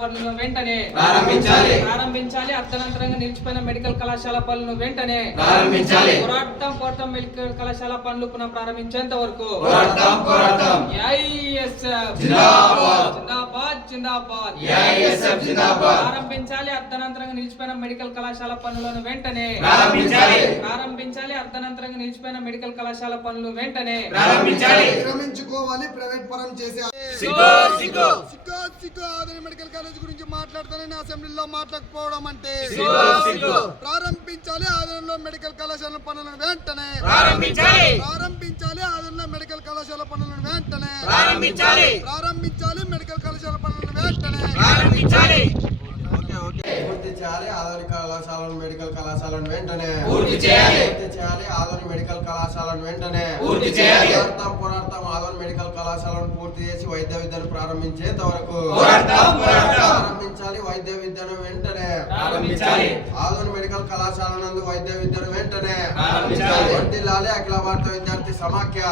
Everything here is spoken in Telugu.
పనులను వెంటనే ప్రారంభించాలి. ప్రారంభించాలి అర్ధనంతరంగా నిలిచిపోయిన మెడికల్ కళాశాల పనులను వెంటనే ప్రారంభించాలి. పోరాటం పోరాటం మెడికల్ కళాశాల పనులు పునః ప్రారంభించేంత వరకు జిందాబాద్. జిందాబాద్ జిందాబాద్ జిందాబాద్. ప్రారంభించాలి అర్ధనంతరంగా నిలిచిపోయిన మెడికల్ కళాశాల పనులను వెంటనే ప్రారంభించాలి. ప్రారంభించాలి అర్ధనంతరంగా నిలిచిపోయిన మెడికల్ కళాశాల పనులు వెంటనే ప్రారంభించాలి. విరమించుకోవాలి ప్రైవేట్ పరం చేసే. మెడికల్ కాలేజ్ గురించి మాట్లాడతానని అసెంబ్లీలో మాట్లాడకపోవడం అంటే. ప్రారంభించాలి ఆధునంలో మెడికల్ కళాశాల పనులను వెంటనే ప్రారంభించాలి. ప్రారంభించాలి ఆధునంలో మెడికల్ కళాశాల పనులను వెంటనే ప్రారంభించాలి. ప్రారంభించాలి మెడికల్ కళాశాల పనులను వెంటనే ప్రారంభించాలి. పూర్తి చేయాలి ఆధునిక కళాశాలను మెడికల్ కళాశాలను వెంటనే పూర్తి చేయాలి. పూర్తి చేయాలి ఆధునిక మెడికల్ కళాశాలను వెంటనే పూర్తి చేయాలి. పోరాడతాం మెడికల్ కళాశాలను పూర్తి చేసి వైద్య విద్యను ప్రారంభించేంత వరకు. ప్రారంభించాలి వైద్య విద్యను వెంటనే ప్రారంభించాలి. ఆధునిక మెడికల్ కళాశాల నందు వైద్య విద్యను వెంటనే ప్రారంభించాలి. వర్ధిల్లాలి అఖిల భారత విద్యార్థి సమాఖ్య.